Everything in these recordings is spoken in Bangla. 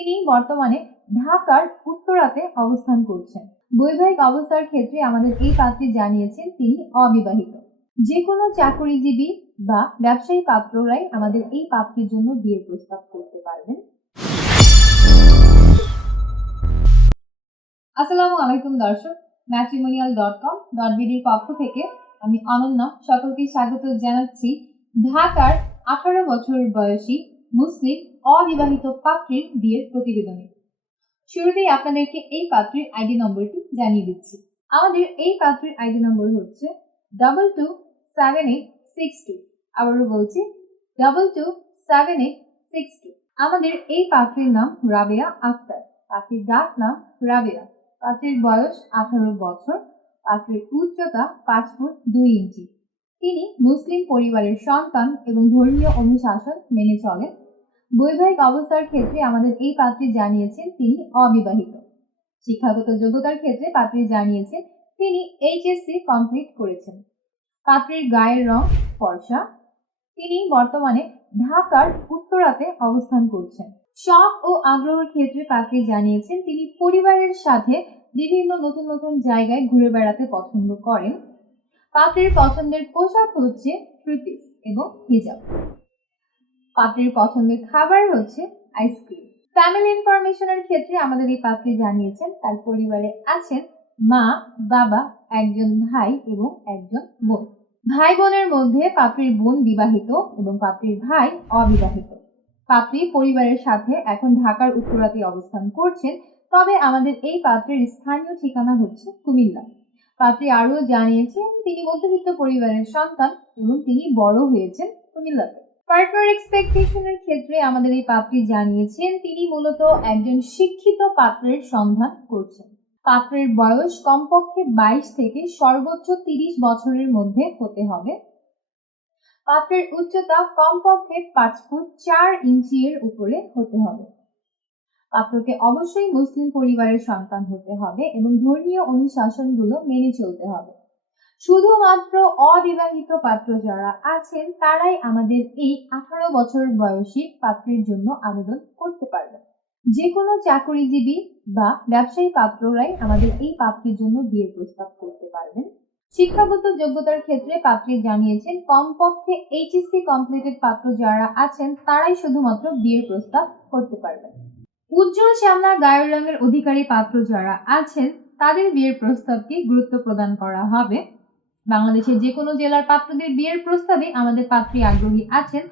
তিনি বর্তমানে ঢাকার উত্তরাতে অবস্থান করছেন। বৈবাহিক অবস্থার ক্ষেত্রে আমাদের এই পাত্রী জানিয়েছেন তিনি অবিবাহিত। যে কোনো চাকরিজীবী বা ব্যবসায়ী পাত্ররাই আমাদের এই পাত্রীর জন্য বিয়ের প্রস্তাব করতে পারবেন। আসসালামু আলাইকুম দর্শক ম্যাট্রিমোনিয়াল ডট কম ডট বিডির পক্ষ থেকে আমি অনন্যা সকলকে স্বাগত জানাচ্ছি। ঢাকার আঠারো বছর বয়সী মুসলিম অবিবাহিত পাত্রীর বিয়ের প্রতিবেদনে। শুরুতেই আপনাদেরকে এই পাত্রীর আইডি নম্বরটি জানিয়ে দিচ্ছি। আমাদের এই পাত্রীর আইডি নম্বর হচ্ছে double two seven eight six two আবারও বলছি double two seven eight six two আমাদের এই পাত্রীর নাম রাবেয়া আক্তার। পাত্রীর ডাক নাম রাবেয়া। পাত্রীর বয়স আঠারো বছর। পাত্রীর উচ্চতা পাঁচ ফুট দুই ইঞ্চি। তিনি মুসলিম পরিবারের সন্তান এবং ধর্মীয় অনুশাসন মেনে চলেন। বৈবাহিক অবস্থার ক্ষেত্রে আমাদের এই পাত্রী জানিয়েছেন তিনি অবিবাহিত। শিক্ষাগত যোগ্যতার ক্ষেত্রে পাত্রী জানিয়েছেন তিনি এইচএসসি কমপ্লিট করেছেন। পাত্রীর গায়ের রং ফর্সা। তিনি বর্তমানে ঢাকার উত্তরাতে অবস্থান করছেন। শখ ও আগ্রহের ক্ষেত্রে পাত্রী জানিয়েছেন তিনি পরিবারের সাথে বিভিন্ন নতুন নতুন জায়গায় ঘুরে বেড়াতে পছন্দ করেন। পাত্রীর পছন্দের পোশাক হচ্ছে থ্রি এবং হিজাব। পাত্রীর পছন্দের খাবার হচ্ছে আইসক্রিম। ফ্যামিলি ইনফরমেশনের ক্ষেত্রে আমাদের এই পাত্রী জানিয়েছেন, তার পরিবারে আছেন মা, বাবা, একজন ভাই এবং একজন বোন। ভাই বোনের মধ্যে পাত্রীর বোন বিবাহিত এবং পাত্রীর ভাই অবিবাহিত। পাত্রী পরিবারের সাথে এখন ঢাকার উত্তরাতে অবস্থান করছেন, তবে আমাদের এই পাত্রের স্থানীয় ঠিকানা হচ্ছে কুমিল্লা। পাত্রী আরও জানিয়েছেন, তিনি মধ্যবিত্ত পরিবারের সন্তান এবং তিনি বড় হয়েছেন কুমিল্লাতে। পার্টনার এক্সপেকটেশনের ক্ষেত্রে আমাদের এই পাত্রী জানিয়েছেন, তিনি মূলত একজন শিক্ষিত পাত্রের সন্ধান করছেন। পাত্রের বয়স কমপক্ষে বাইশ থেকে সর্বোচ্চ তিরিশ বছরের মধ্যে হতে হবে। পাত্রের উচ্চতা কমপক্ষে পাঁচ ফুট চার ইঞ্চি এর উপরে হতে হবে। পাত্রকে অবশ্যই মুসলিম পরিবারের সন্তান হতে হবে এবং ধর্মীয় অনুশাসনগুলো মেনে চলতে হবে। শুধুমাত্র অবিবাহিত পাত্র যারা আছেন, তারাই আমাদের এই আঠারো বছর বয়সী পাত্রের জন্য আবেদন করতে পারবেন। যে কোনো চাকরিজীবী বা ব্যবসায়ী পাত্ররাই আমাদের এই পাত্রের জন্য বিয়ের প্রস্তাব করতে পারবেন। শিক্ষাগত যোগ্যতার ক্ষেত্রে পাত্রী জানিয়েছেন, কমপক্ষে এইচএসসি কমপ্লিটেড পাত্র যারা আছেন, তারাই শুধুমাত্র বিয়ের প্রস্তাব করতে পারবেন। উজ্জ্বল শ্যামলা গায়ের রঙের অধিকারী পাত্র যারা আছেন, তাদের বিয়ের প্রস্তাবকে গুরুত্ব প্রদান করা হবে। বাংলাদেশের যে কোনো জেলার পাত্রদের বিয়ের প্রস্তাবে আমাদের পাত্রী আগ্রহী আছেন।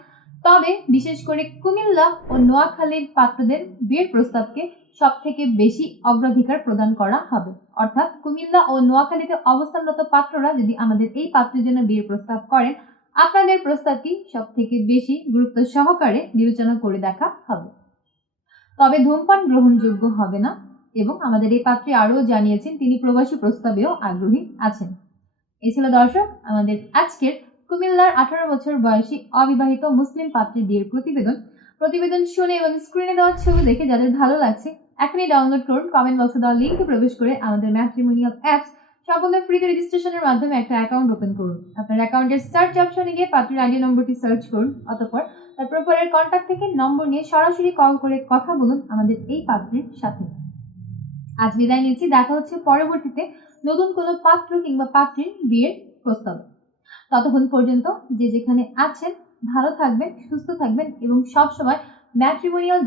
তবে বিশেষ করে কুমিল্লা ও নোয়াখালীর পাত্রদের বিয়ের প্রস্তাবকে সব থেকে বেশি অগ্রাধিকার প্রদান করা হবে। অর্থাৎ কুমিল্লা ও নোয়াখালীতে অবস্থানরত পাত্ররা যদি আমাদের এই পাত্রের জন্য বিয়ের প্রস্তাব করেন, আপনাদের প্রস্তাবটি সব থেকে বেশি গুরুত্ব সহকারে বিবেচনা করে দেখা হবে। তবে ধূমপান গ্রহণযোগ্য হবে না এবং আমাদের এই পাত্রী আরও জানিয়েছেন তিনি প্রবাসী প্রস্তাবেও আগ্রহী আছেন। এ ছিল দর্শক, আমাদের আজকের কুমিল্লার আঠারো বছর বয়সী অবিবাহিত মুসলিম পাত্রী বিয়ের প্রতিবেদন। প্রতিবেদন শুনে এবং স্ক্রিনে দেওয়া ছবি দেখে যাদের ভালো লাগছে, এখনই ডাউনলোড করুন। কমেন্ট বক্সে দেওয়া লিঙ্কে প্রবেশ করে আমাদের ম্যাট্রিমোনিয়াল অ্যাপস সম্পূর্ণ ফ্রিতে রেজিস্ট্রেশনের মাধ্যমে একটা অ্যাকাউন্ট ওপেন করুন। আপনার অ্যাকাউন্টের সার্চ অপশনে গিয়ে পাত্রীর আইডি নম্বরটি সার্চ করুন, অতঃপর তার প্রোফাইলের কন্ট্যাক্ট থেকে নম্বর নিয়ে সরাসরি কল করে কথা বলুন আমাদের এই পাত্রের সাথে। আজ বিদায় নিচ্ছি, দেখা হচ্ছে পরবর্তীতে নতুন কোনো পাত্র কিংবা পাত্রীর বিয়ের প্রস্তাবে। ততক্ষণ পর্যন্ত যে যেখানে আছেন, ভালো থাকবেন, সুস্থ থাকবেন এবং সবসময় ম্যাট্রিমোনিয়াল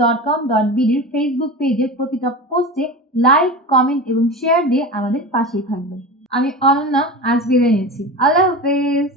ফেসবুক পেজের প্রতিটা পোস্টে লাইক কমেন্ট এবং শেয়ার দিয়ে আমাদের পাশেই থাকবেন। আমি অনন্যা, আজ বিদায় নিয়েছি আল্লাহ হাফেজ!